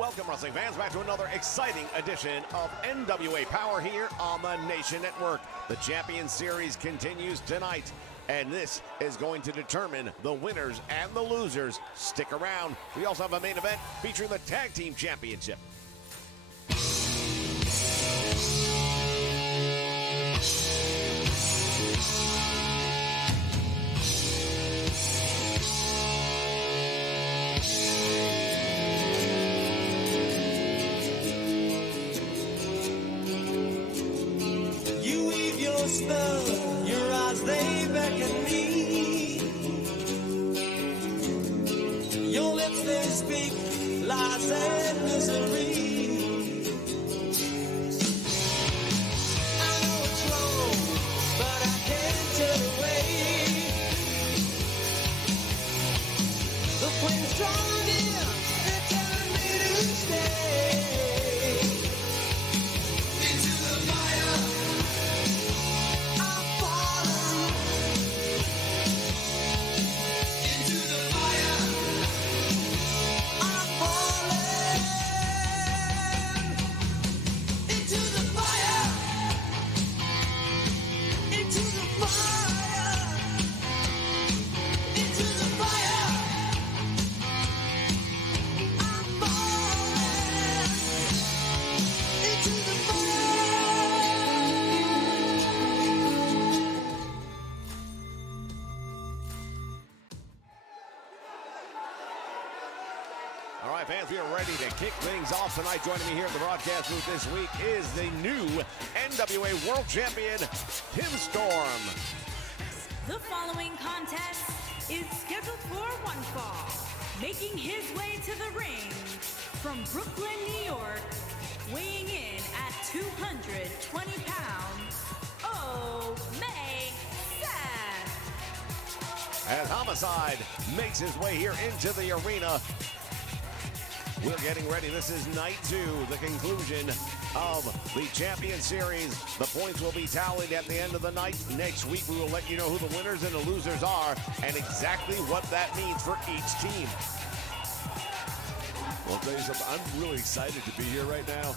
Welcome, wrestling fans, back to another exciting edition of NWA Power here on the Nation Network. The Champion Series continues tonight, and this is going to determine the winners and the losers. Stick around. We also have a main event featuring the Tag Team Championship. Spell, your eyes, they beckon me. Your lips, they speak lies and misery. I know it's wrong, but I can't turn away. The flame's drawn in, they're telling me to stay. All right, fans, we are ready to kick things off tonight. Joining me here in the broadcast booth this week is the new NWA World Champion, Tim Storm. The following contest is scheduled for one fall. Making his way to the ring from Brooklyn, New York, weighing in at 220 pounds, As Homicide makes his way here into the arena, we're getting ready. This is night 2, the conclusion of the Champion Series. The points will be tallied at the end of the night. Next week, we will let you know who the winners and the losers are and exactly what that means for each team. Well, I'll tell you something, I'm really excited to be here right now.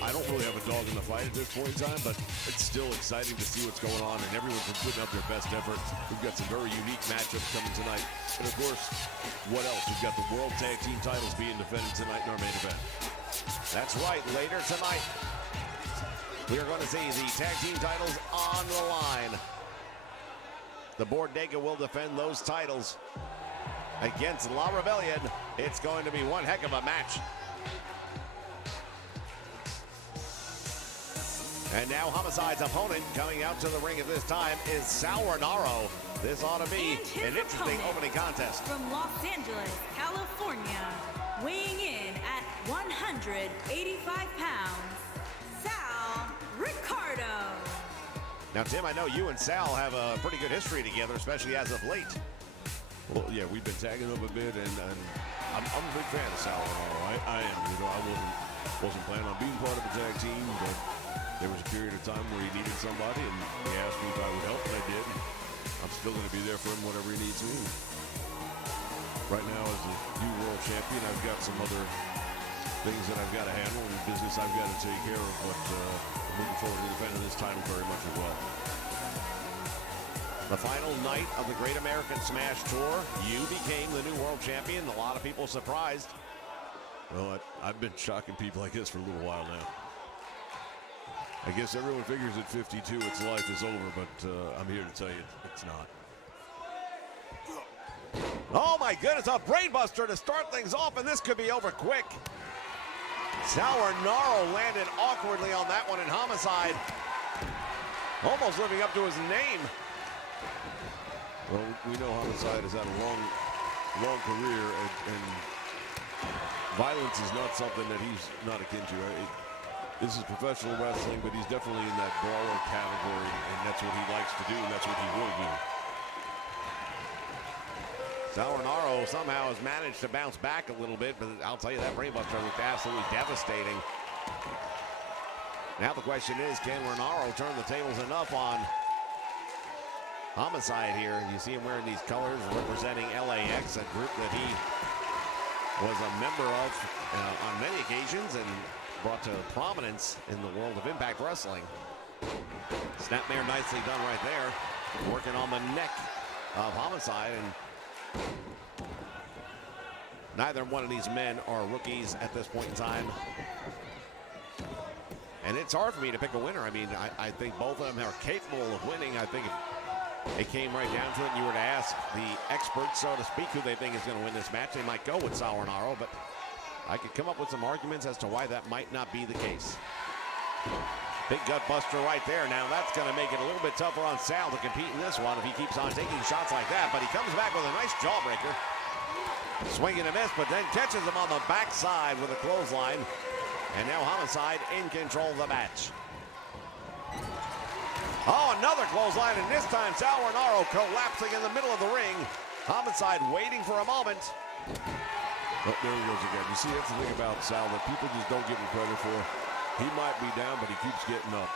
I don't really have a dog in the fight at this point in time, but it's still exciting to see what's going on, and everyone's been putting up their best effort. We've got some very unique matchups coming tonight. And of course, what else? We've got the World Tag Team titles being defended tonight in our main event. That's right, later tonight, we are going to see the tag team titles on the line. The Bordega will defend those titles against La Rebellion. It's going to be one heck of a match. And now Homicide's opponent coming out to the ring at this time is Sal Renaro. This ought to be an interesting opening contest. From Los Angeles, California, weighing in at 185 pounds, Sal Ricardo. Now, Tim, I know you and Sal have a pretty good history together, especially as of late. Well, yeah, we've been tagging up a bit, and I'm a big fan of Sal Renaro. I am. You know, I wasn't planning on being part of a tag team, but there was a period of time where he needed somebody, and he asked me if I would help, and I did. I'm still going to be there for him whenever he needs me. Right now, as the new world champion, I've got some other things that I've got to handle and business I've got to take care of, but I'm looking forward to defending this title very much as well. The final night of the Great American Smash Tour, you became the new world champion. A lot of people surprised. Well, I've been shocking people like this for a little while now. I guess everyone figures at 52 its life is over, but I'm here to tell you it's not. Oh my goodness, a brainbuster to start things off, and this could be over quick. Sal Renaro landed awkwardly on that one in Homicide. Almost living up to his name. Well, we know Homicide has had a long career, and violence is not something that he's not akin to. Right? This is professional wrestling, but he's definitely in that brawler category, and that's what he likes to do, and that's what he will do. Sal Renaro somehow has managed to bounce back a little bit, but I'll tell you, that brainbuster looked absolutely devastating. Now the question is, can Renaro turn the tables enough on Homicide here? You see him wearing these colors representing LAX, a group that he was a member of on many occasions and brought to prominence in the world of Impact Wrestling. Snapmare nicely done right there. Working on the neck of Homicide, and neither one of these men are rookies at this point in time. And it's hard for me to pick a winner. I mean, I think both of them are capable of winning. I think if it came right down to it and you were to ask the experts, so to speak, who they think is going to win this match, they might go with Sal Rinauro, but I could come up with some arguments as to why that might not be the case. Big gut buster right there. Now that's going to make it a little bit tougher on Sal to compete in this one if he keeps on taking shots like that, but he comes back with a nice jawbreaker. Swing and a miss, but then catches him on the backside with a clothesline. And now Homicide in control of the match. Oh, another clothesline, and this time Sal Rinauro collapsing in the middle of the ring. Homicide waiting for a moment. Oh, there he goes again. You see, that's the thing about Sal that people just don't give him credit for. He might be down, but he keeps getting up.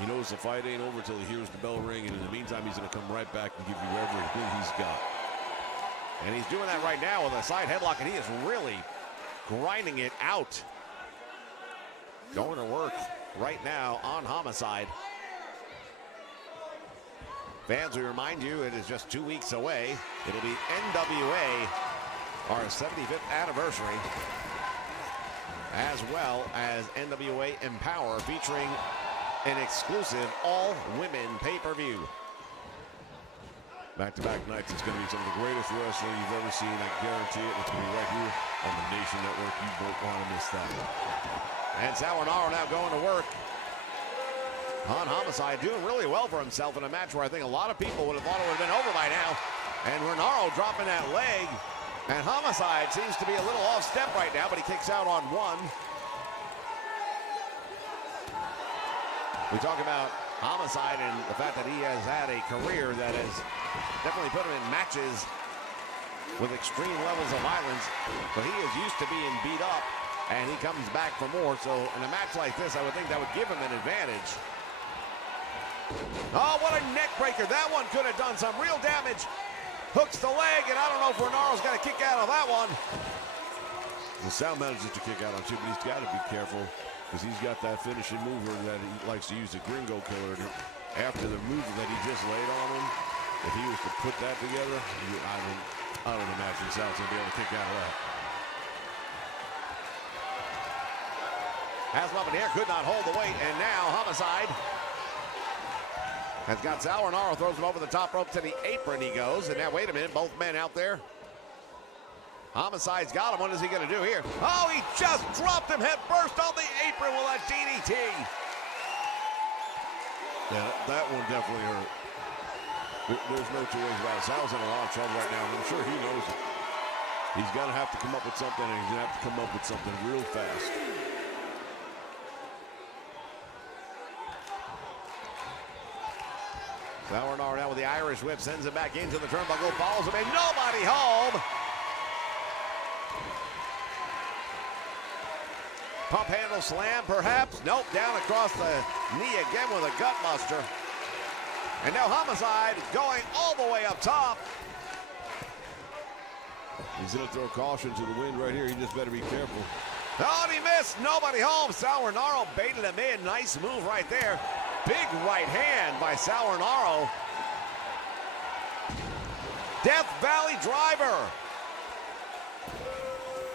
He knows the fight ain't over till he hears the bell ring, and in the meantime, he's going to come right back and give you everything he's got. And he's doing that right now with a side headlock, and he is really grinding it out. Going to work right now on Homicide. Fans, we remind you, it is just 2 weeks away. It'll be NWA, our 75th anniversary, as well as NWA Power, featuring an exclusive all-women pay-per-view. Back-to-back nights, it's going to be some of the greatest wrestling you've ever seen. I guarantee it. It's going to be right here on the Nation Network. You won't want to miss that. And Sal Rinauro now going to work on Homicide, doing really well for himself in a match where I think a lot of people would have thought it would have been over by now. And Rinauro dropping that leg. And Homicide seems to be a little off step right now, but he kicks out on one. We talk about Homicide and the fact that he has had a career that has definitely put him in matches with extreme levels of violence, but he is used to being beat up, and he comes back for more. So in a match like this, I would think that would give him an advantage. Oh, what a neck breaker. That one could have done some real damage. Hooks the leg, and I don't know if Renauro's got to kick out of that one. Well, Sal manages to kick out on two, but he's got to be careful because he's got that finishing mover that he likes to use, the Gringo Killer. After the move that he just laid on him, if he was to put that together, I don't imagine Sal's going to be able to kick out of that. Has him up in the air, could not hold the weight, and now Homicide has got Sal Rinauro, throws him over the top rope to the apron he goes, and now wait a minute, both men out there. Homicide's got him, what is he gonna do here? Oh, he just dropped him head first on the apron with a DDT. Yeah, that one definitely hurt. There's no two ways about it. Sal's in a lot of trouble right now, and I'm sure he knows it. He's gonna have to come up with something, and he's gonna have to come up with something real fast. Sal Rinauro now with the Irish whip, sends him back into the turnbuckle, follows him, and nobody home. Pump handle slam, perhaps. Nope, down across the knee again with a gut buster. And now Homicide going all the way up top. He's going to throw caution to the wind right here. He just better be careful. Oh, and he missed. Nobody home. Sal Rinauro baited him in. Nice move right there. Big right hand by Sal Rinauro. Death Valley driver.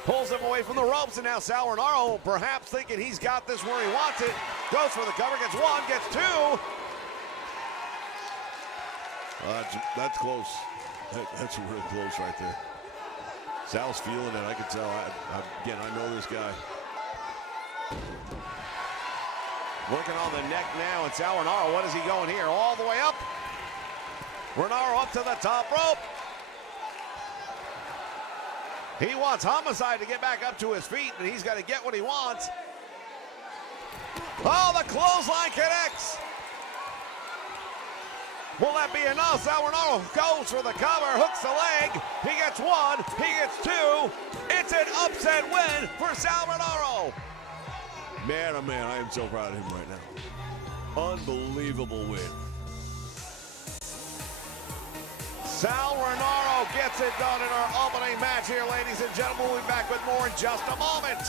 Pulls him away from the ropes, and now Sal Rinauro, perhaps thinking he's got this where he wants it. Goes for the cover, gets one, gets two. That's close. That's really close right there. Sal's feeling it. I can tell. Again, I know this guy. Working on the neck now, and Sal Rinauro, what is he going here? All the way up. Rinauro up to the top rope. He wants Homicide to get back up to his feet, and he's got to get what he wants. Oh, the clothesline connects. Will that be enough? Sal Rinauro goes for the cover, hooks the leg. He gets one, he gets two. It's an upset win for Sal Rinauro. Man, oh man, I am so proud of him right now. Unbelievable win. Sal Rinauro Guerrero gets it done in our opening match here, ladies and gentlemen. We'll be back with more in just a moment.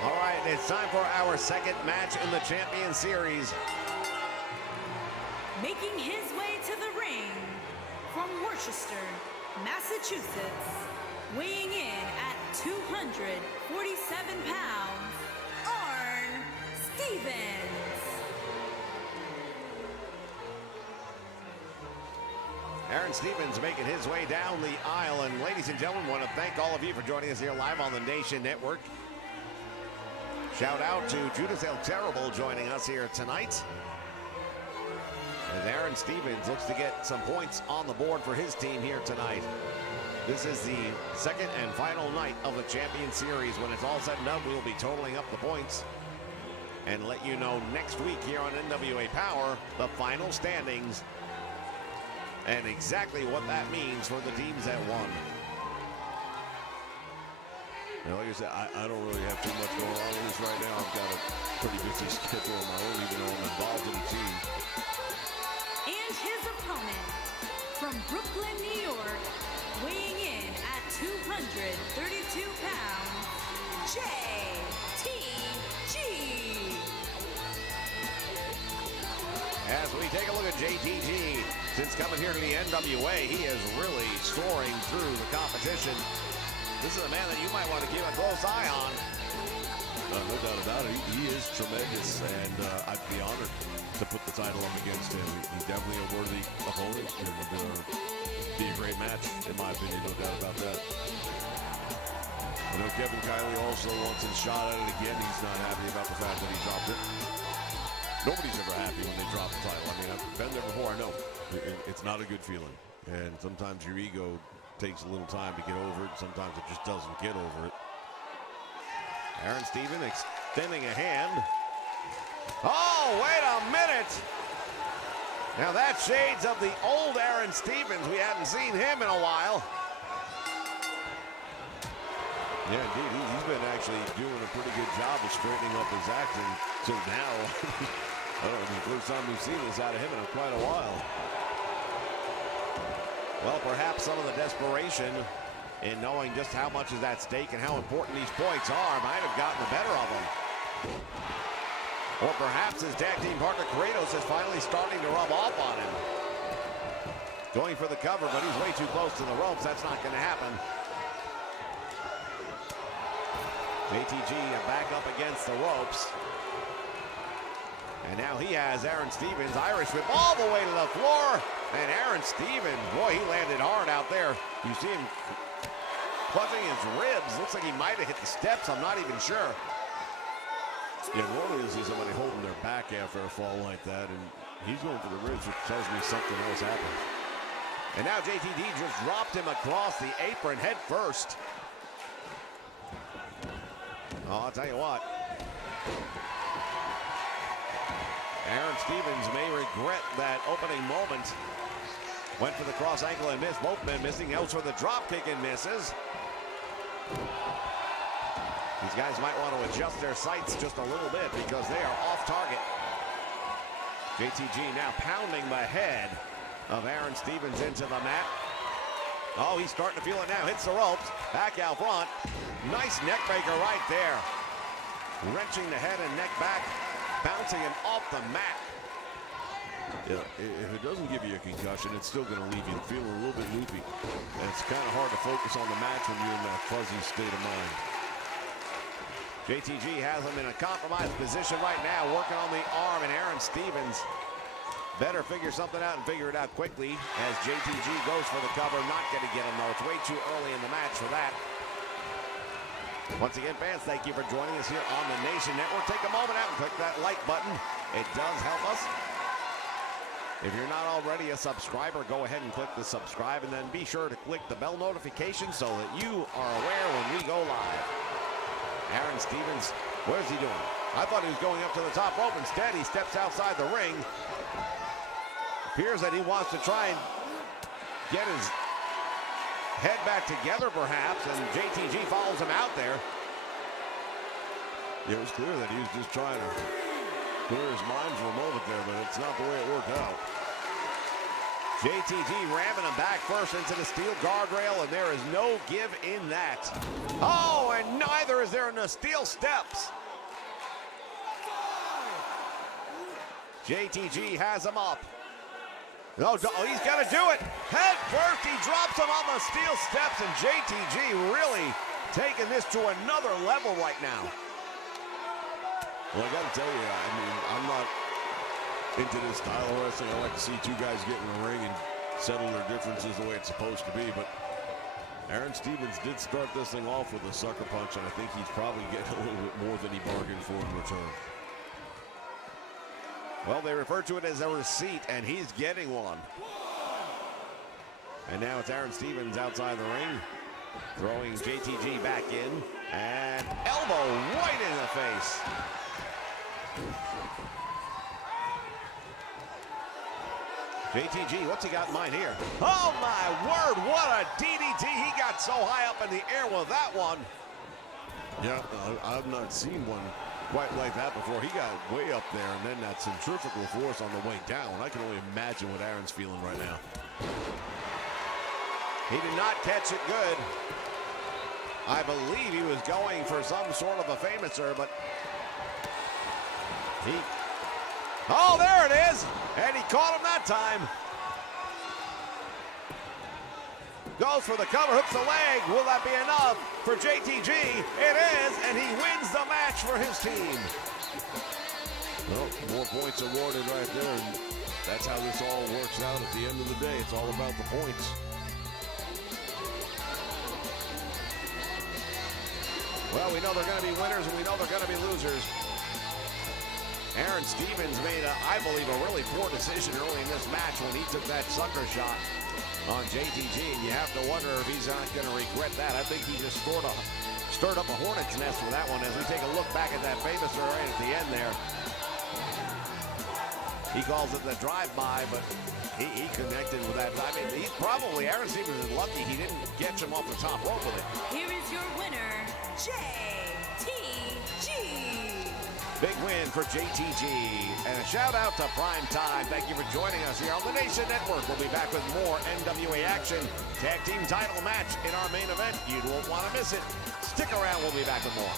All right, it's time for our second match in the Champion Series. Making his way to the ring from Worcester, Massachusetts, weighing in at 247 pounds, Arn Stevens. Aaron Stevens making his way down the aisle. And ladies and gentlemen, want to thank all of you for joining us here live on the Nation Network. Shout out to Judas El Terrible joining us here tonight. As Aaron Stevens looks to get some points on the board for his team here tonight. This is the second and final night of the Champion Series. When it's all said and done, we'll be totaling up the points and let you know next week here on NWA Power the final standings and exactly what that means for the teams that won. And like I said, I don't really have too much going on with this right now. I've got a pretty busy schedule of my own, even though I'm involved in the team. And his opponent from Brooklyn, New York, weighing in at 232 pounds, JTG. As we take a look at JTG, since coming here to the NWA, he is really soaring through the competition. This is a man that you might want to keep a close eye on. No doubt about it. He is tremendous, and I'd be honored to put the title up against him. He's definitely a worthy opponent, and be a great match, in my opinion, no doubt about that. I know Kevin Kiley also wants his shot at it again. He's not happy about the fact that he dropped it. Nobody's ever happy when they drop the title. I mean, I've been there before, I know. It's not a good feeling, and sometimes your ego takes a little time to get over it. Sometimes it just doesn't get over it. Aaron Stevens extending a hand. Oh, wait a minute. Now that shades of the old Aaron Stevens. We hadn't seen him in a while. Yeah, indeed. He's been actually doing a pretty good job of straightening up his act until now. I don't know, it's the first time we've seen this out of him in quite a while. Well, perhaps some of the desperation in knowing just how much is at stake and how important these points are might have gotten the better of him. Or perhaps his tag team partner Kratos is finally starting to rub off on him. Going for the cover, but he's way too close to the ropes. That's not going to happen. JTG back up against the ropes. And now he has Aaron Stevens, Irish whip all the way to the floor. And Aaron Stevens, boy, he landed hard out there. You see him clutching his ribs. Looks like he might have hit the steps. I'm not even sure. Yeah, normally you see somebody holding their back after a fall like that, and he's going for the ribs, which tells me something else happened. And now JTG just dropped him across the apron head first. Oh, I'll tell you what. Aaron Stevens may regret that opening moment. Went for the cross ankle and missed. Both men missing. Goes for the drop kick and misses. These guys might want to adjust their sights just a little bit because they are off target. JTG now pounding the head of Aaron Stevens into the mat. Oh, he's starting to feel it now. Hits the ropes. Back out front. Nice neck breaker right there. Wrenching the head and neck back. Bouncing him off the mat. Yeah, if it doesn't give you a concussion, it's still going to leave you feeling a little bit loopy. And it's kind of hard to focus on the match when you're in that fuzzy state of mind. JTG has him in a compromised position right now, working on the arm, and Aaron Stevens better figure something out and figure it out quickly as JTG goes for the cover. Not going to get him, though. It's way too early in the match for that. Once again, fans, thank you for joining us here on the Nation Network. Take a moment out and click that like button. It does help us. If you're not already a subscriber, go ahead and click the subscribe, and then be sure to click the bell notification so that you are aware when we go live. Aaron Stevens, what is he doing? I thought he was going up to the top rope. Instead, he steps outside the ring. Appears that he wants to try and get his head back together, perhaps, and JTG follows him out there. It was clear that he was just trying to clear his mind for a moment there, but it's not the way it worked out. JTG ramming him back first into the steel guardrail, and there is no give in that. Oh, and neither is there in the steel steps. JTG has him up. No, he's got to do it. Head first, he drops him on the steel steps, and JTG really taking this to another level right now. Well, I got to tell you, I mean, I'm not into this style of wrestling. I like to see two guys get in the ring and settle their differences the way it's supposed to be, but Aaron Stevens did start this thing off with a sucker punch, and I think he's probably getting a little bit more than he bargained for in return. Well, they refer to it as a receipt, and he's getting one. And now it's Aaron Stevens outside the ring, throwing JTG back in, and elbow right in the face. JTG, what's he got in mind here? Oh my word, what a DDT. He got so high up in the air with that one. Yeah, I've not seen one quite like that before. He got way up there, and then that centrifugal force on the way down. I can only imagine what Aaron's feeling right now. He did not catch it good. I believe he was going for some sort of a famouser, but oh, there it is, and he caught him that time. Goes for the cover, hooks the leg. Will that be enough for JTG? It is, and he wins the match for his team. Well, more points awarded right there, and that's how this all works out at the end of the day. It's all about the points. Well, we know they're going to be winners, and we know they're going to be losers. Aaron Stevens made, I believe, a really poor decision early in this match when he took that sucker shot on JTG, and you have to wonder if he's not going to regret that. I think he just stirred up a hornet's nest with that one as we take a look back at that famous right at the end there. He calls it the drive-by, but he connected with that. I mean, he's probably, Aaron Stevens is lucky he didn't catch him off the top rope with it. Here is your winner, JTG. Big win for JTG. And a shout out to Prime Time. Thank you for joining us here on the Nation Network. We'll be back with more NWA action. Tag team title match in our main event. You won't want to miss it. Stick around. We'll be back with more.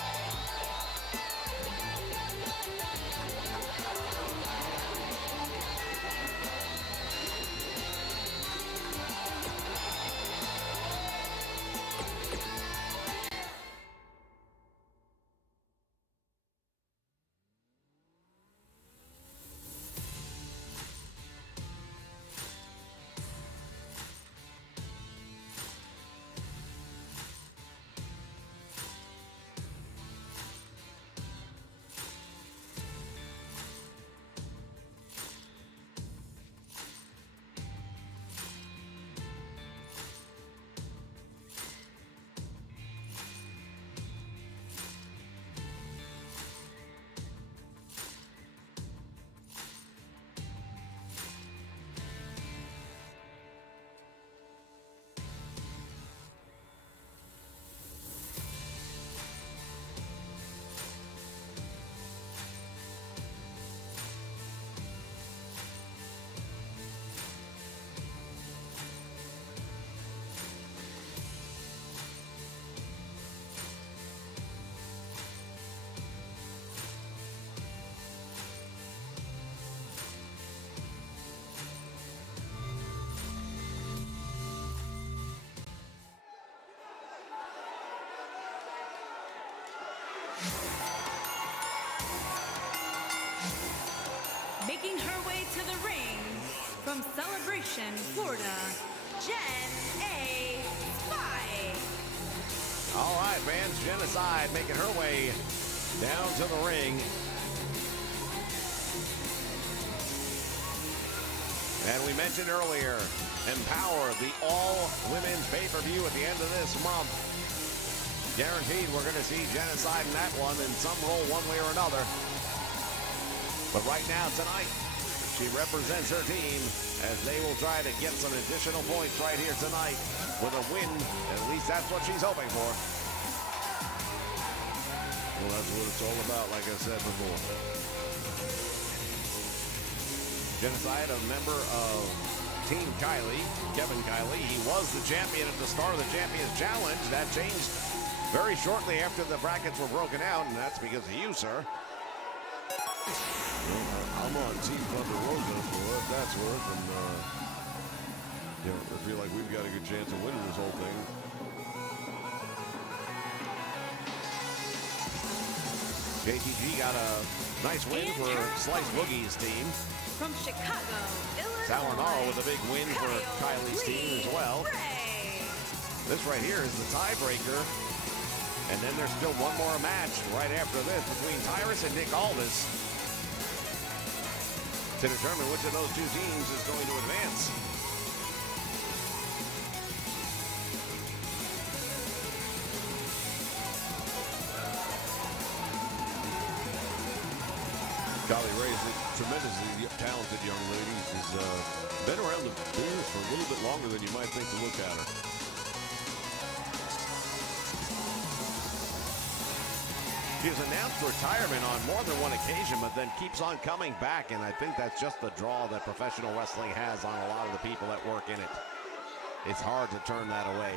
from Celebration, Florida, Jen A. Spy. All right, fans, Genocide making her way down to the ring. And we mentioned earlier, Empower, the all-women's pay-per-view at the end of this month. Guaranteed we're going to see Genocide in that one in some role one way or another. But right now, tonight, she represents her team as they will try to get some additional points right here tonight with a win. At least that's what she's hoping for. Well, that's what it's all about, like I said before. Genocide, a member of Team Kylie, Kevin Kylie. He was the champion at the start of the Champions Challenge. That changed very shortly after the brackets were broken out, and that's because of you, sir. Well, I'm on Team Thunder Rosa for what that's worth, and you know, I feel like we've got a good chance of winning this whole thing. JTG got a nice win And for her Slice opponent. Boogie's team. From Chicago, Illinois, Salinaro with a big win for Kylie's team as well. Ray. This right here is the tiebreaker. And then there's still one more match right after this between Tyrus and Nick Aldis to determine which of those two teams is going to advance. Kylie Ray is a tremendously talented young lady. She's been around the business for a little bit longer than you might think to look at her. She's announced retirement on more than one occasion, but then keeps on coming back, and I think that's just the draw that professional wrestling has on a lot of the people that work in it. It's hard to turn that away.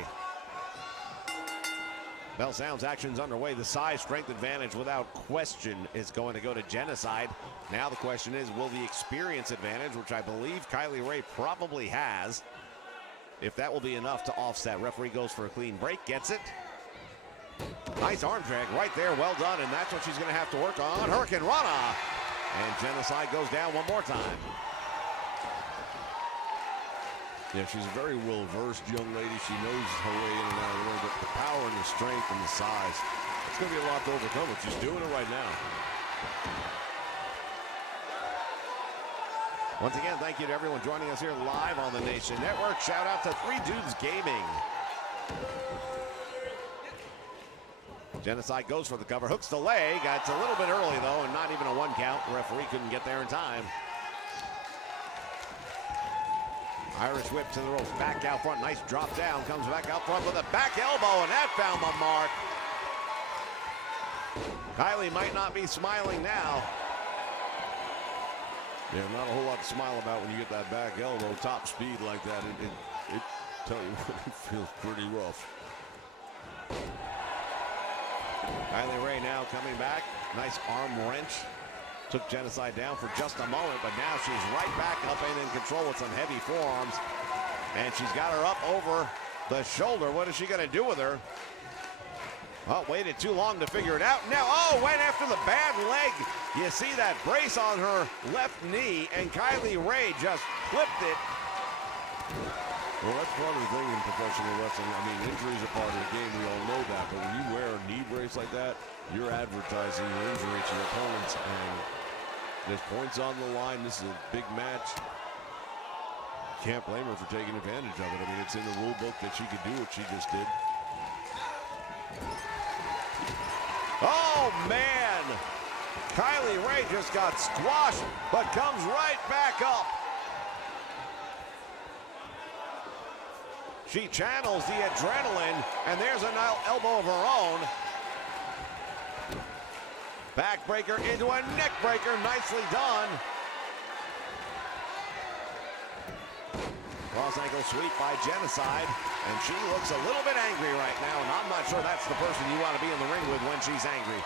Bell sounds, action's underway. The size strength advantage without question is going to go to Genocide. Now the question is, will the experience advantage, which I believe Kylie Ray probably has, if that will be enough to offset. Referee goes for a clean break, gets it. Nice arm drag right there, well done, and that's what she's going to have to work on. Hurricane Rana, and Genocide goes down one more time. Yeah, she's a very well-versed young lady. She knows her way in and out of the ring, but the power and the strength and the size, it's going to be a lot to overcome, but she's doing it right now. Once again, thank you to everyone joining us here live on the Nation Network. Shout out to 3 Dudes Gaming. Genocide goes for the cover, hooks the leg. It's a little bit early though, and not even a 1 count. The referee couldn't get there in time. Irish whip to the ropes, back out front, nice drop down, comes back out front with a back elbow, and that found the mark. Kylie might not be smiling now. Yeah, not a whole lot to smile about when you get that back elbow, top speed like that. It tell you what, it feels pretty rough. Kylie Ray now coming back. Nice arm wrench. Took Genocide down for just a moment, but now she's right back up and in control with some heavy forearms. And she's got her up over the shoulder. What is she going to do with her? Oh, waited too long to figure it out. Now, oh, went after the bad leg. You see that brace on her left knee, and Kylie Ray just flipped it. Well, that's part of the thing in professional wrestling. I mean, injuries are part of the game. We all know that. But when you wear a knee brace like that, you're advertising your injury to your opponents. And there's points on the line. This is a big match. Can't blame her for taking advantage of it. I mean, it's in the rule book that she could do what she just did. Oh, man. Kylie Ray just got squashed, but comes right back up. She channels the adrenaline, and there's an elbow of her own. Backbreaker into a neckbreaker, nicely done. Cross ankle sweep by Genocide, and she looks a little bit angry right now, and I'm not sure that's the person you want to be in the ring with when she's angry.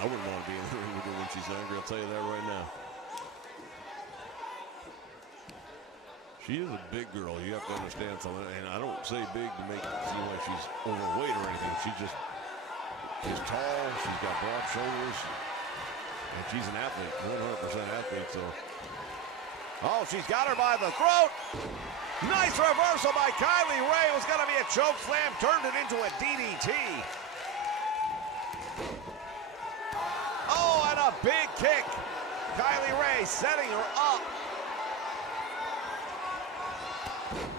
I wouldn't want to be in the ring with her when she's angry, I'll tell you that right now. She is a big girl, you have to understand something, and I don't say big to make it seem like she's overweight or anything. She's tall, she's got broad shoulders, and she's an athlete, 100% athlete, so Oh, she's got her by the throat. Nice reversal by Kylie Ray. It was going to be a choke slam, turned it into a DDT. Oh, and a big kick. Kylie Ray setting her up.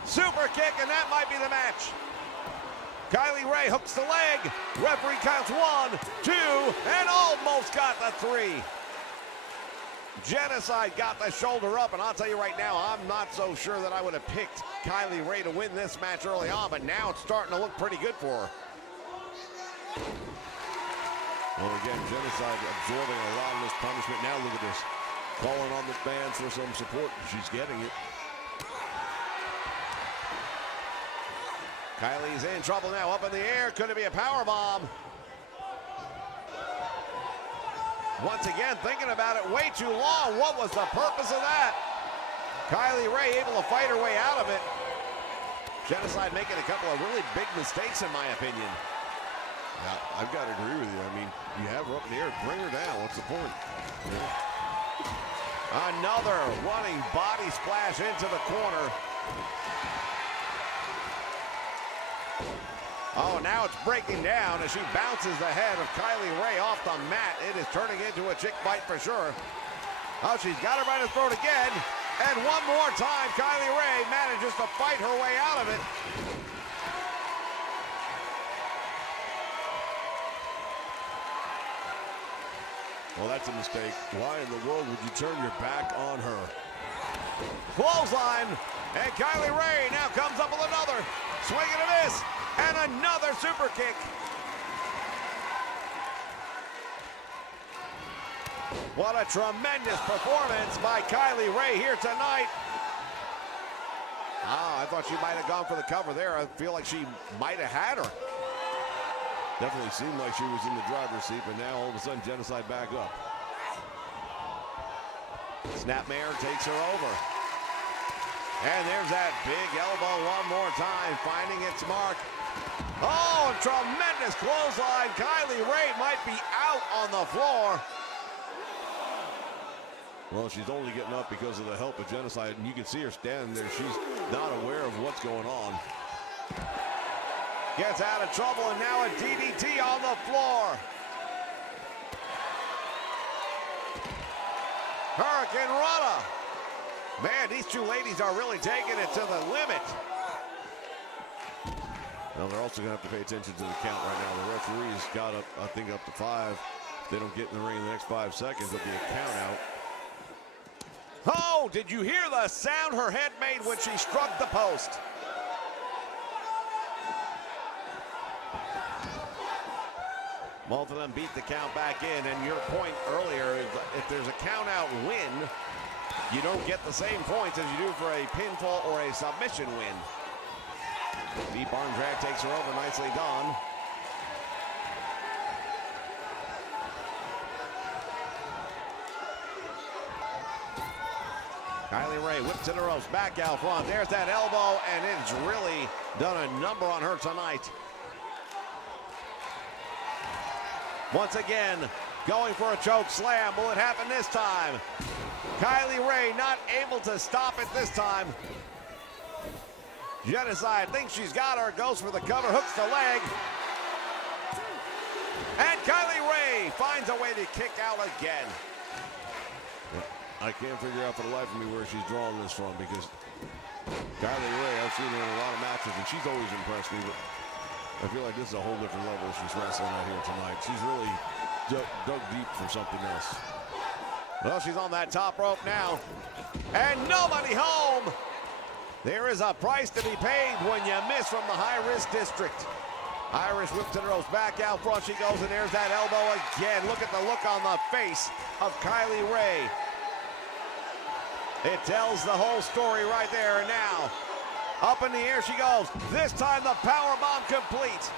Super kick, and that might be the match. Kylie Ray hooks the leg. Referee counts 1, 2, and almost got the 3. Genocide got the shoulder up, and I'll tell you right now, I'm not so sure that I would have picked Kylie Ray to win this match early on, but now it's starting to look pretty good for her. Well, again, Genocide absorbing a lot of this punishment. Now look at this. Calling on the fans for some support. She's getting it. Kylie's in trouble now, up in the air. Could it be a power bomb? Once again, thinking about it way too long. What was the purpose of that? Kylie Ray able to fight her way out of it. Genocide making a couple of really big mistakes, in my opinion. Yeah, I've got to agree with you. I mean, you have her up in the air. Bring her down. What's the point? Yeah. Another running body splash into the corner. Oh, now it's breaking down as she bounces the head of Kylie Ray off the mat. It is turning into a chick fight for sure. Oh, she's got her by the throat again. And one more time, Kylie Ray manages to fight her way out of it. Well, that's a mistake. Why in the world would you turn your back on her? Clothesline. And Kylie Ray now comes up with another. Swing and a miss. And another super kick. What a tremendous performance by Kylie Ray here tonight. Oh, I thought she might have gone for the cover there. I feel like she might have had her. Definitely seemed like she was in the driver's seat, but now all of a sudden Genocide back up. Snapmare takes her over. And there's that big elbow one more time, finding its mark. Oh, tremendous clothesline. Kylie Ray might be out on the floor. Well, she's only getting up because of the help of Genocide, and you can see her standing there. She's not aware of what's going on. Gets out of trouble, and now a DDT on the floor. Hurricane Rana. Man, these two ladies are really taking it to the limit. Well, they're also going to have to pay attention to the count right now. The referee's got up, I think, up to 5. If they don't get in the ring in the next 5 seconds, there'll be a count out. Oh, did you hear the sound her head made when she struck the post? Both of them beat the count back in, and your point earlier is if there's a count out win, you don't get the same points as you do for a pinfall or a submission win. Deep arm drag takes her over, nicely done. Kylie Ray whips to the ropes, back out front. There's that elbow, and it's really done a number on her tonight. Once again, going for a choke slam. Will it happen this time? Kylie Ray not able to stop it this time. Genocide thinks she's got her, goes for the cover, hooks the leg. And Kylie Ray finds a way to kick out again. I can't figure out for the life of me where she's drawing this from, because Kylie Ray, I've seen her in a lot of matches, and she's always impressed me, but I feel like this is a whole different level she's wrestling out here tonight. She's really dug deep for something else. Well, she's on that top rope now. And nobody home. There is a price to be paid when you miss from the high-risk district. Irish whip to the ropes, back out front she goes, and there's that elbow again. Look at the look on the face of Kylie Ray. It tells the whole story right there. And now, up in the air she goes. This time the power bomb complete.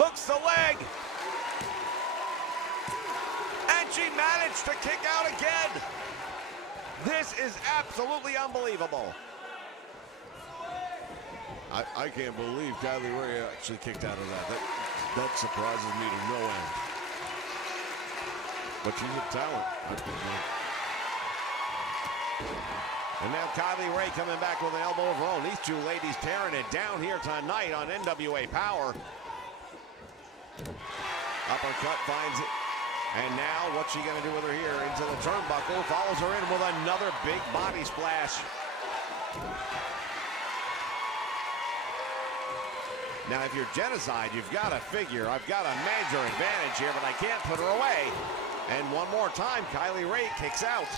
Hooks the leg. And she managed to kick out again. This is absolutely unbelievable. I can't believe Kylie Ray actually kicked out of that. That surprises me to no end. But she's a talent. And now Kylie Ray coming back with an elbow of her own. These two ladies tearing it down here tonight on NWA Power. Uppercut finds it. And now what's she going to do with her here? Into the turnbuckle. Follows her in with another big body splash. Now, if you're Genocide, you've got to figure, I've got a major advantage here, but I can't put her away. And one more time, Kylie Ray kicks out.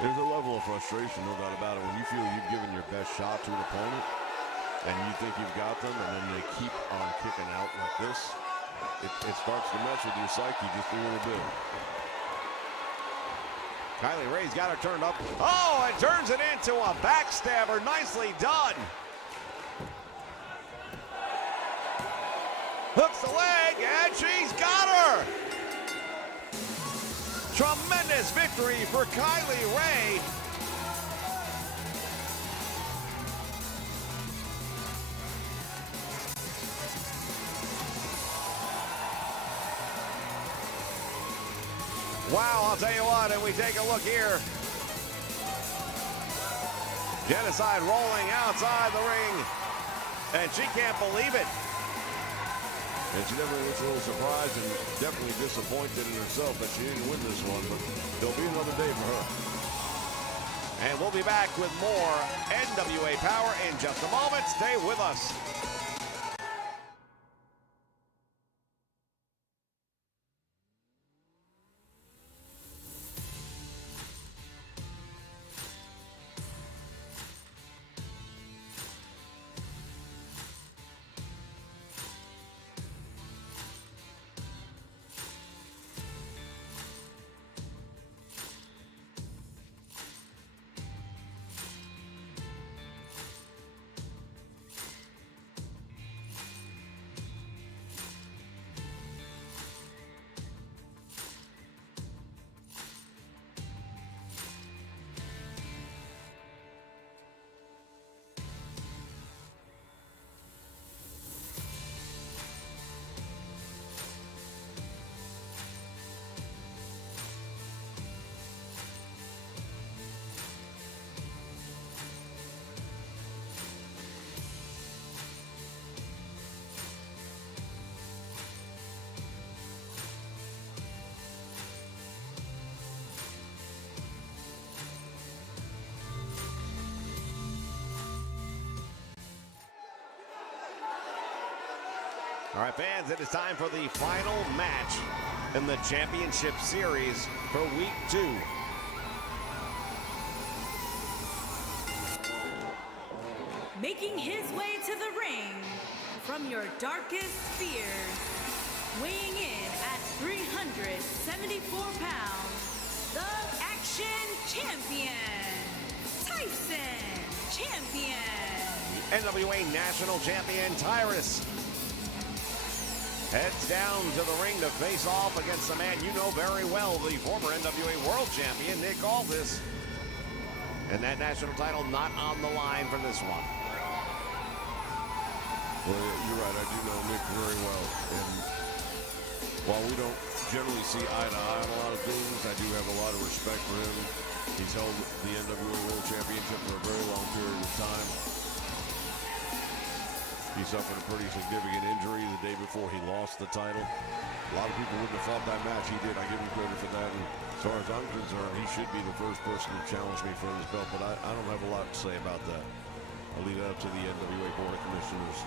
There's a level of frustration, no doubt about it, when you feel you've given your best shot to an opponent and you think you've got them, and then they keep on kicking out like this. It starts to mess with your psyche just a little bit. Kylie Ray's got her turned up. Oh, and turns it into a backstabber. Nicely done. Hooks the leg, and she's got her. Tremendous victory for Kylie Ray. Wow, I'll tell you what, and we take a look here. Genocide rolling outside the ring, and she can't believe it. And she definitely looks a little surprised and definitely disappointed in herself that she didn't win this one, but there'll be another day for her. And we'll be back with more NWA Power in just a moment. Stay with us. All right, fans, it is time for the final match in the championship series for week 2. Making his way to the ring from your darkest fears, weighing in at 374 pounds, the Action Champion, Tyson Champion. NWA National Champion Tyrus heads down to the ring to face off against the man you know very well, the former NWA World Champion, Nick Aldis. And that national title not on the line for this one. Well, you're right, I do know Nick very well. And while we don't generally see eye to eye on a lot of things, I do have a lot of respect for him. He's held the NWA World Championship for a very long period of time. He suffered a pretty significant injury the day before he lost the title. A lot of people wouldn't have fought that match. He did. I give him credit for that. And as far as I'm concerned, he should be the first person to challenge me for this belt, but I don't have a lot to say about that. I'll leave that up to the NWA Board of Commissioners.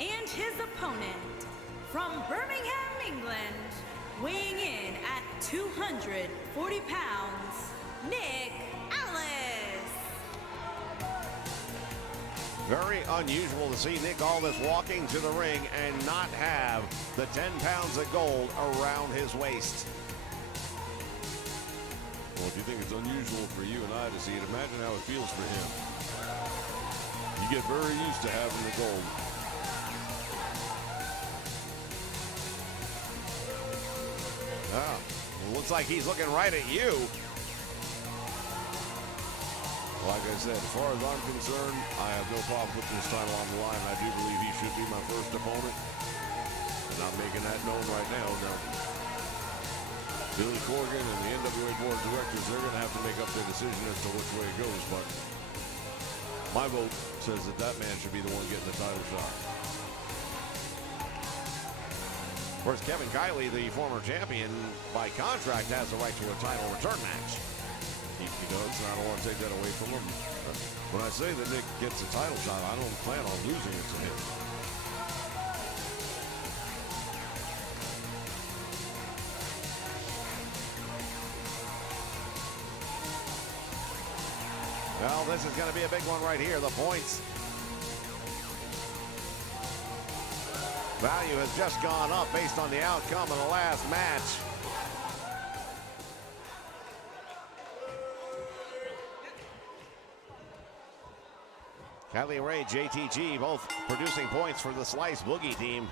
And his opponent from Birmingham, England, weighing in at 240 pounds, Nick Aldis. Very unusual to see Nick Aldis walking to the ring and not have the 10 pounds of gold around his waist. Well, if you think it's unusual for you and I to see it, imagine how it feels for him. You get very used to having the gold. Oh, well, looks like he's looking right at you. Like I said, as far as I'm concerned, I have no problem putting this title on the line. I do believe he should be my first opponent. They're not making that known right now. Now, Billy Corgan and the NWA Board of Directors, they're going to have to make up their decision as to which way it goes. But my vote says that that man should be the one getting the title shot. Of course, Kevin Kiley, the former champion, by contract has the right to a title return match. He does, and I don't want to take that away from him. When I say that Nick gets a title shot, I don't plan on losing it to him. Well, this is going to be a big one right here. The points value has just gone up based on the outcome of the last match. Kylie Ray, JTG, both producing points for the Slice Boogie team.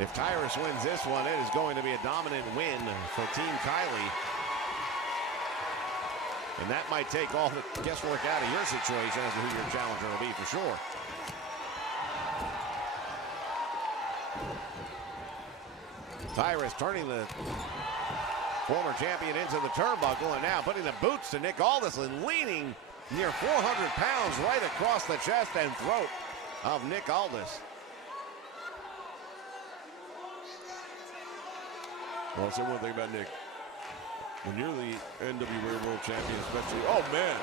If Tyrus wins this one, it is going to be a dominant win for Team Kylie. And that might take all the guesswork out of your situation as to who your challenger will be for sure. Tyrus turning the former champion into the turnbuckle and now putting the boots to Nick Aldis and leaning near 400 pounds right across the chest and throat of Nick Aldis. Well, I'll say one thing about Nick. When you're the NWA World Champion, especially, oh man.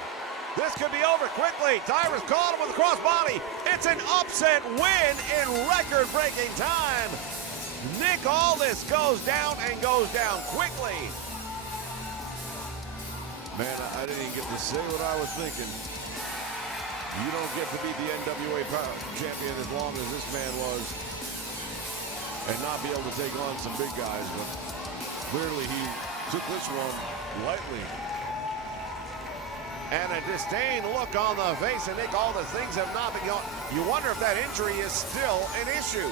This could be over quickly. Tyrus caught him with a crossbody. It's an upset win in record-breaking time. Nick Aldis goes down and goes down quickly. Man, I didn't even get to say what I was thinking. You don't get to be the NWA Power champion as long as this man was and not be able to take on some big guys, but clearly he took this one lightly. And a disdained look on the face of Nick Aldis. Things have not been going. You wonder if that injury is still an issue.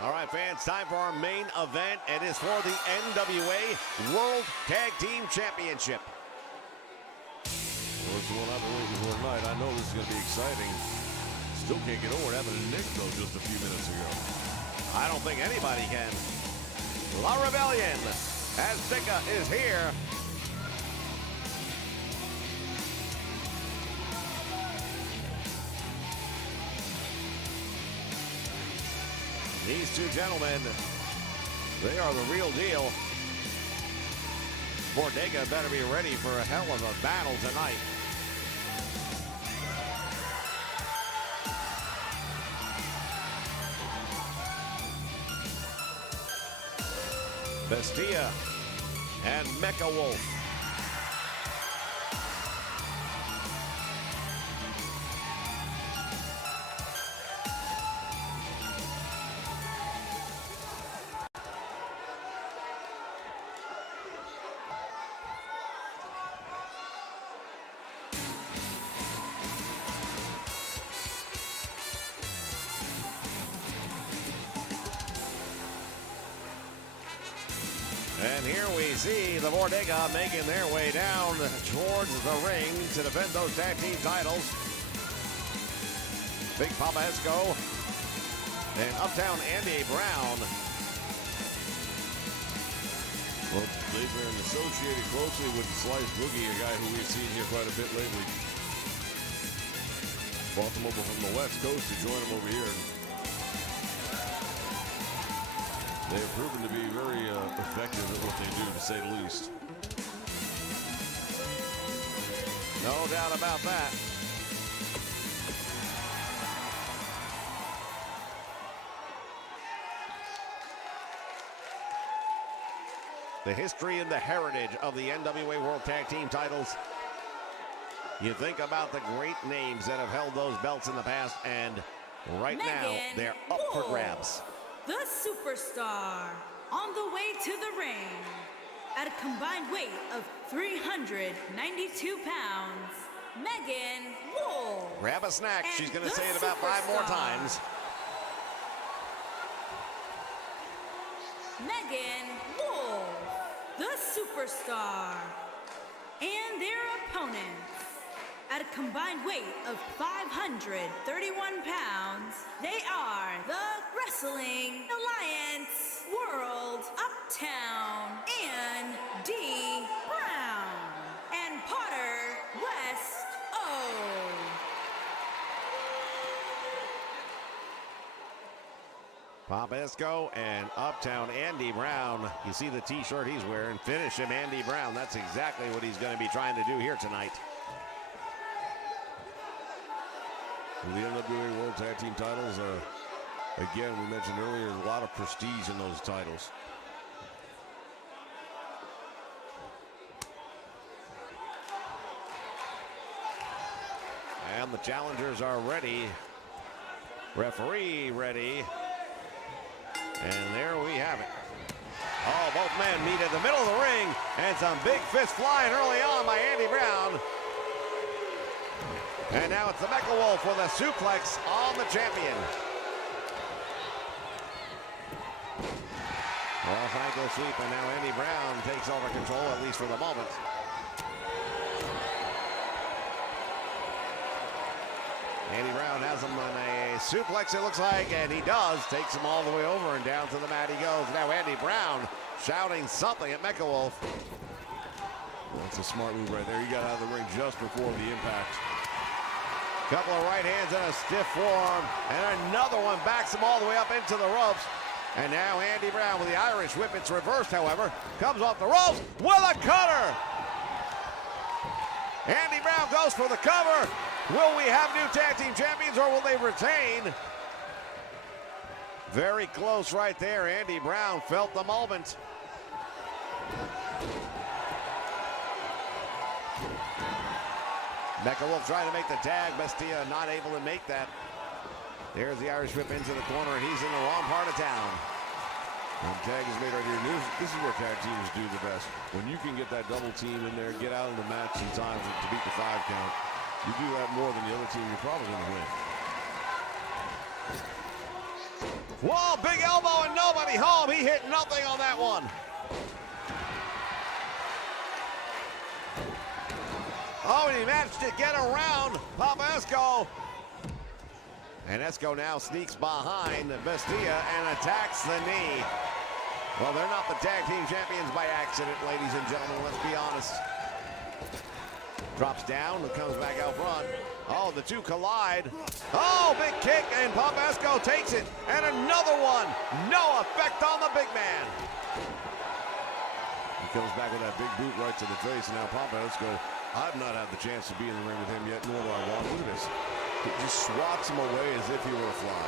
All right, fans, time for our main event. It is for the NWA World Tag Team Championship. Well, it's the one I've been waiting for tonight. I know this is going to be exciting. Still can't get over it happened to Nick, though, just a few minutes ago. I don't think anybody can. La Rebellion, Azteca is here. These two gentlemen, they are the real deal. Bodega better be ready for a hell of a battle tonight. Bestia and Mecha Wolf. And here we see the Bodega making their way down towards the ring to defend those tag team titles. Big Papa Esco and Uptown Andy Brown. Well, they've been associated closely with Slice Boogie, a guy who we've seen here quite a bit lately. Brought them over from the West Coast to join them over here. They have proven to be very effective at what they do, to say the least. No doubt about that. The history and the heritage of the NWA World Tag Team titles. You think about the great names that have held those belts in the past, and right now they're up for grabs. The superstar on the way to the ring at a combined weight of 392 pounds, Megan Wolf. Grab a snack. And She's going to the say it about 5 more superstar, times. Megan Wolf, the superstar, and their opponents at a combined weight of 531 pounds, they are the Wrestling Alliance World Uptown Andy Brown and Potter West O. Papa Esco and Uptown Andy Brown. You see the t-shirt he's wearing. Finish him, Andy Brown. That's exactly what he's going to be trying to do here tonight. The NWA World Tag Team titles, again, we mentioned earlier, a lot of prestige in those titles. And the challengers are ready. Referee ready. And there we have it. Oh, both men meet in the middle of the ring, and some big fists flying early on by Andy Brown. And now it's the Mecha Wolf with a suplex on the champion. Off ankle sweep, and now Andy Brown takes over control, at least for the moment. Andy Brown has him on a suplex, it looks like, and he does. Takes him all the way over, and down to the mat he goes. Now Andy Brown shouting something at Mecha Wolf. That's a smart move right there. He got out of the ring just before the impact. Couple of right hands and a stiff forearm, and another one backs him all the way up into the ropes. And now Andy Brown with the Irish whip. It's reversed, however. Comes off the ropes with a cutter. Andy Brown goes for the cover. Will we have new tag team champions, or will they retain? Very close right there. Andy Brown felt the moment. Mecha Wolf trying to make the tag. Bestia not able to make that. There's the Irish whip into the corner, and he's in the wrong part of town. And tag is made right here. This is where tag teams do the best. When you can get that double team in there, get out of the match in time to beat the 5 count, you do that more than the other team, you're probably going to win. Whoa, big elbow and nobody home. He hit nothing on that one. Oh, and he managed to get around Papa Esco. And Esco now sneaks behind Bestia and attacks the knee. Well, they're not the tag team champions by accident, ladies and gentlemen. Let's be honest. Drops down and comes back out front. Oh, the two collide. Oh, big kick, and Papa Esco takes it. And another one. No effect on the big man. Comes back with that big boot right to the face. And now Pompesco, I've not had the chance to be in the ring with him yet, nor do I want. Look at this. He just swats him away as if he were a fly.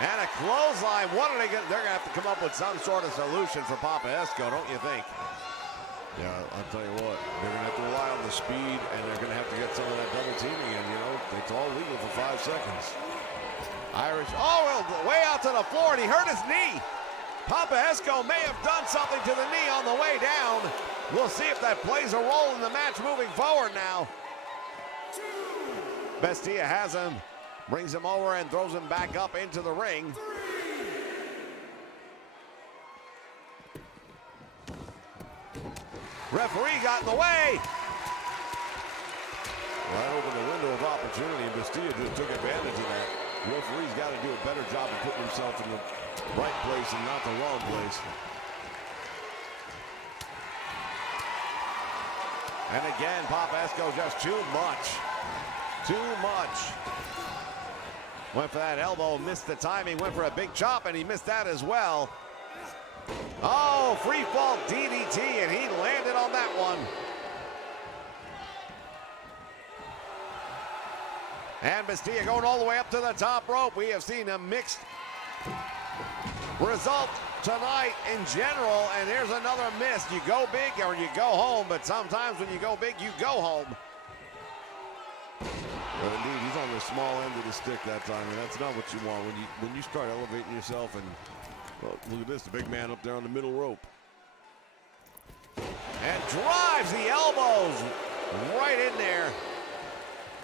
And a clothesline. What are they going to? They're going to have to come up with some sort of solution for Pompesco, don't you think? Yeah, I'll tell you what. They're going to have to rely on the speed, and they're going to have to get some of that double teaming in. You know, it's all legal for 5 seconds. Irish, way out to the floor, and he hurt his knee. Pompesco may have done something to the knee on the way down. We'll see if that plays a role in the match moving forward now. Bestia has him, brings him over and throws him back up into the ring. Referee got in the way. Right over the window of opportunity, and Bestia just took advantage of that. The referee's got to do a better job of putting himself in the right place and not the wrong place. And again, Pompesco just too much. Too much. Went for that elbow, missed the timing, went for a big chop, and he missed that as well. Oh, free fall DDT, and he landed on that one. And Bestia going all the way up to the top rope. We have seen a mixed result tonight in general, and there's another miss. You go big or you go home, but sometimes when you go big, you go home. Well, indeed, he's on the small end of the stick that time, and that's not what you want when you start elevating yourself. And well, look at this, the big man up there on the middle rope. And drives the elbows right in there.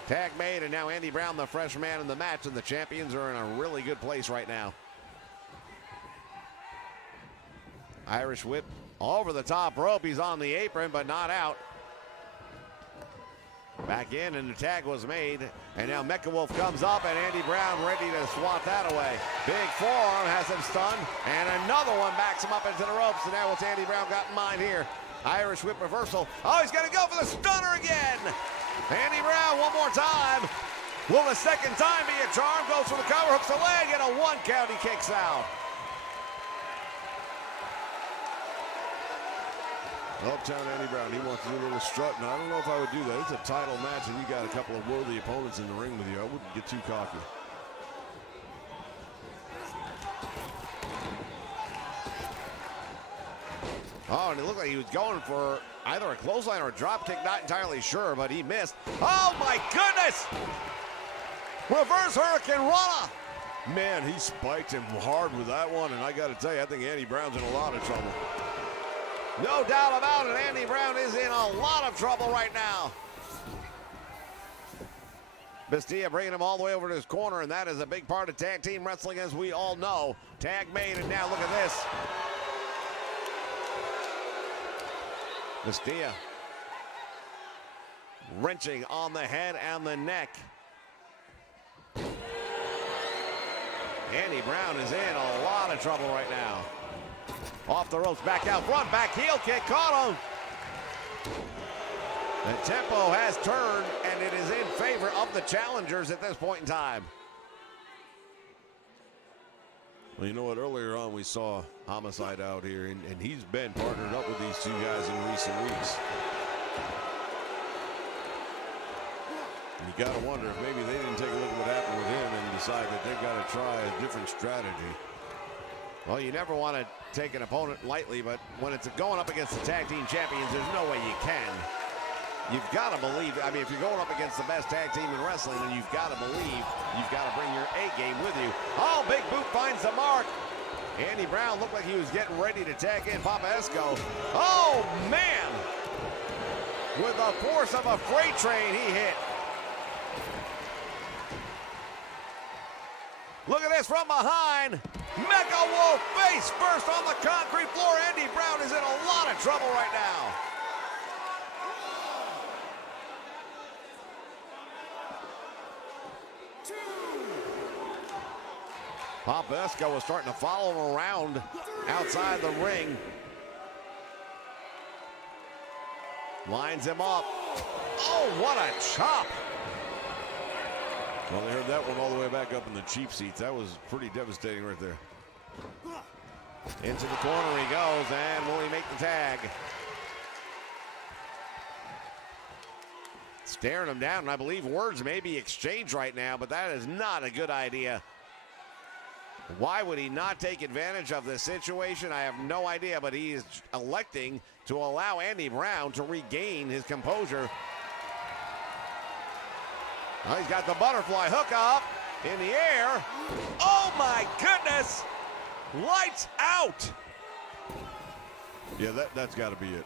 Tag made, and now Andy Brown, the fresh man in the match, and the champions are in a really good place right now. Irish whip over the top rope. He's on the apron, but not out. Back in, and the tag was made. And now Mecha Wolf comes up, and Andy Brown ready to swat that away. Big forearm has him stunned, and another one backs him up into the ropes. And now what's Andy Brown got in mind here? Irish whip reversal. Oh, he's going to go for the stunner again. Andy Brown one more time. Will the second time be a charm? Goes for the cover, hooks the leg, and a 1 count. He kicks out. Uptown Andy Brown, he wants to do a little strut. Now, I don't know if I would do that. It's a title match, and you got a couple of worthy opponents in the ring with you. I wouldn't get too cocky. Oh, and it looked like he was going for either a clothesline or a drop kick. Not entirely sure, but he missed. Oh, my goodness! Reverse Hurricane Rana. Man, he spiked him hard with that one, and I got to tell you, I think Andy Brown's in a lot of trouble. No doubt about it, Andy Brown is in a lot of trouble right now. Bestia bringing him all the way over to his corner, and that is a big part of tag team wrestling, as we all know. Tag made, and now look at this. Bestia wrenching on the head and the neck. Andy Brown is in a lot of trouble right now. Off the ropes, back out front, back heel kick, caught him. The tempo has turned, and it is in favor of the challengers at this point in time. Well, you know what? Earlier on, we saw Homicide out here, and he's been partnered up with these two guys in recent weeks. You got to wonder if maybe they didn't take a look at what happened with him and decide that they've got to try a different strategy. Well, you never want to take an opponent lightly, but when it's going up against the tag team champions, there's no way you can. You've got to believe, I mean, if you're going up against the best tag team in wrestling, then you've got to believe you've got to bring your A game with you. Oh, big boot finds the mark. Andy Brown looked like he was getting ready to tag in Pompesco. Oh, man. With the force of a freight train, he hit. Look at this from behind. Mecha Wolf face first on the concrete floor. Andy Brown is in a lot of trouble right now. Pompesco was starting to follow him around outside the ring. Lines him up. Oh, what a chop. Well, they heard that one all the way back up in the cheap seats. That was pretty devastating right there. Into the corner he goes, and will he make the tag? Staring him down, and I believe words may be exchanged right now, but that is not a good idea. Why would he not take advantage of this situation? I have no idea, but he is electing to allow Andy Brown to regain his composure. Oh, he's got the butterfly hook up in the air. Oh my goodness! Lights out! Yeah, that's got to be it.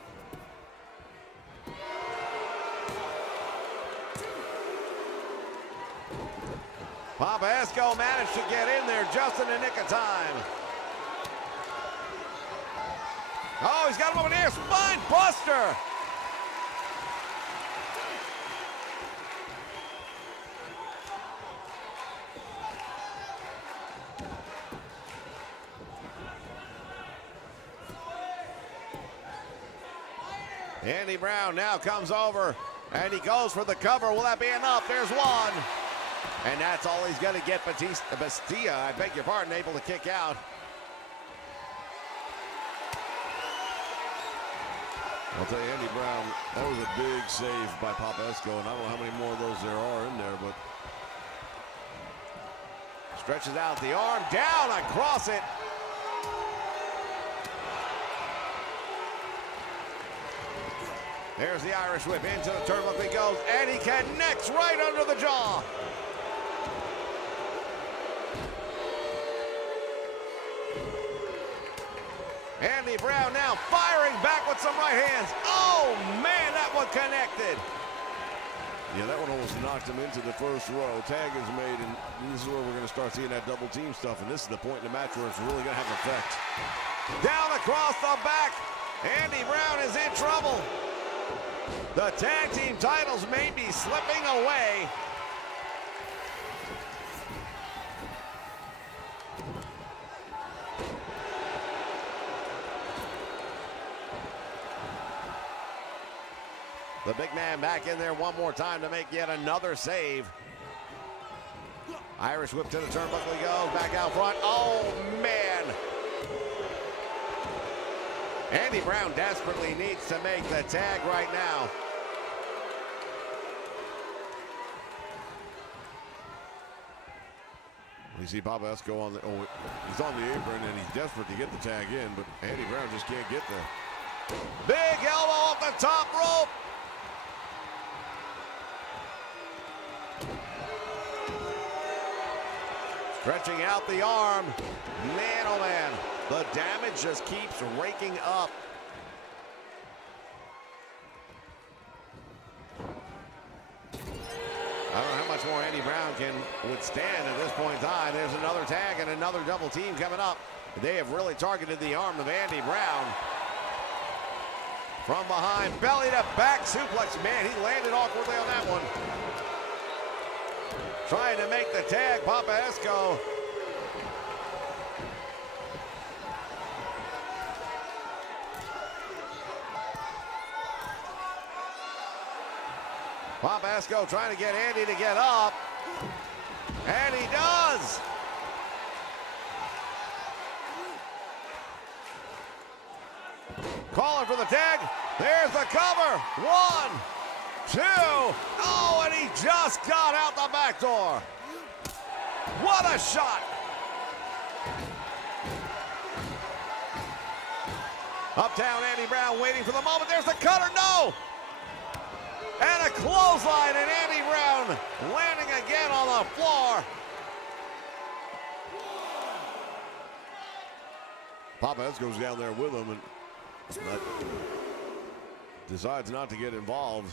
Papa Esco managed to get in there just in the nick of time. Oh, he's got him over there, spine buster! Andy Brown now comes over, and he goes for the cover. Will that be enough? There's one. And that's all he's going to get. Bastia, I beg your pardon, able to kick out. I'll tell you, Andy Brown, that was a big save by Papa Esco, and I don't know how many more of those there are in there, but Stretches out the arm, down across it. There's the Irish whip, into the turnbuckle he goes, and he connects right under the jaw. Andy Brown now firing back with some right hands. Oh man, that one connected. yeah, that one almost knocked him into the first row. Tag is made, and this is where we're going to start seeing that double team stuff, and this is the point in the match where it's really going to have an effect. Down across the back, Andy Brown is in trouble. The tag team titles may be slipping away. The big man back in there one more time to make yet another save. Irish whip to the turnbuckle he goes, back out front. Oh, man. Andy Brown desperately needs to make the tag right now. You see Papa Esco on the, he's on the apron, and he's desperate to get the tag in, but Andy Brown just can't get there. Big elbow off the top rope. Stretching out the arm. Man, oh man. The damage just keeps raking up. I don't know how much more Andy Brown can withstand at this point in time. There's another tag and another double team coming up. They have really targeted the arm of Andy Brown. From behind, belly to back suplex. Man, he landed awkwardly on that one. Trying to make the tag, Papa Esco. Papa Esco trying to get Andy to get up. And he does. Calling for the tag. There's the cover. 1, 2. Oh, and he just got out the back door. What a shot. Uptown Andy Brown waiting for the moment. There's the cutter. No. And a clothesline, and Andy Brown landing again on the floor. Papa Esco's down there with him, and decides not to get involved.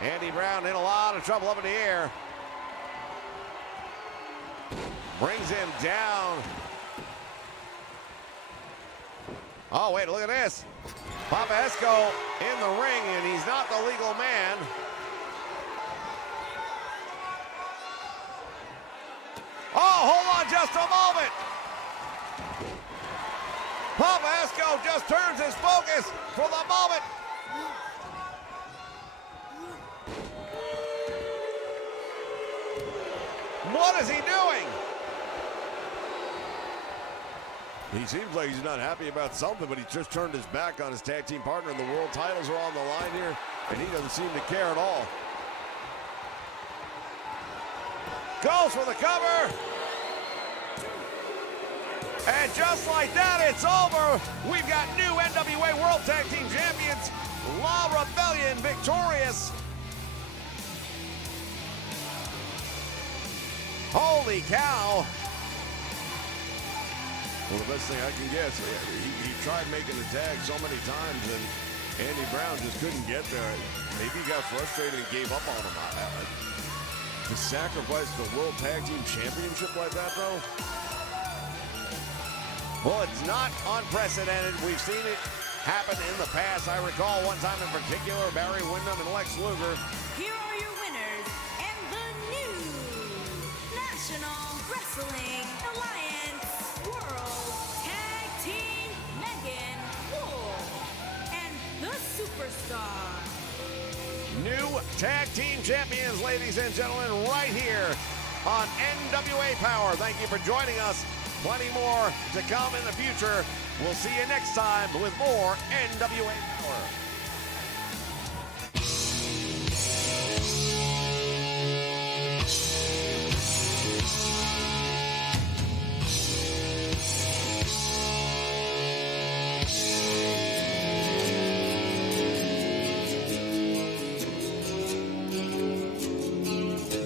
Andy Brown in a lot of trouble up in the air. Brings him down. Oh, wait, look at this. Papa Esco in the ring, and he's not the legal man. Oh, hold on just a moment. Papa Esco just turns his focus for the moment. What is he doing? He seems like he's not happy about something, but he just turned his back on his tag team partner, and the world titles are on the line here, and he doesn't seem to care at all. Goes for the cover. And just like that, it's over. We've got new NWA World Tag Team Champions, La Rebellion, victorious. Holy cow. Well, the best thing I can guess, he tried making the tag so many times, and Andy Brown just couldn't get there. Maybe he got frustrated and gave up on him. To sacrifice the World Tag Team Championship like that, though? Well, it's not unprecedented. We've seen it happen in the past. I recall one time in particular, Barry Windham and Lex Luger. Here are your winners and the new National Wrestling Alliance World Tag Team Megan Wolf and the Superstar. New tag team champions, ladies and gentlemen, right here on NWA Power. Thank you for joining us. Plenty more to come in the future. We'll see you next time with more NWA Power.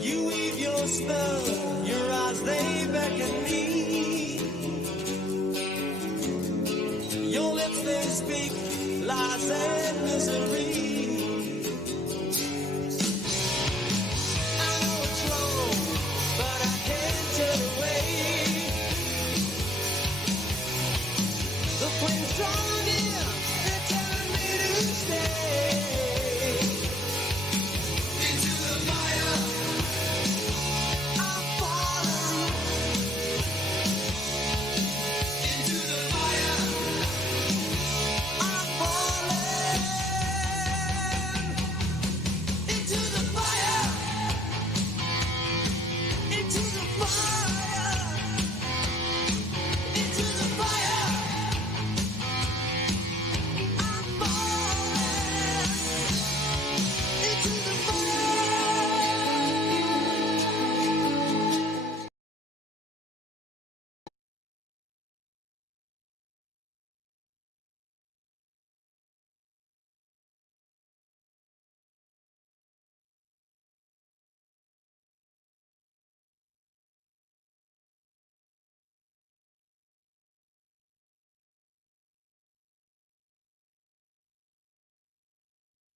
You weave your spell, your eyes they beckon me. Your lips they speak lies and misery.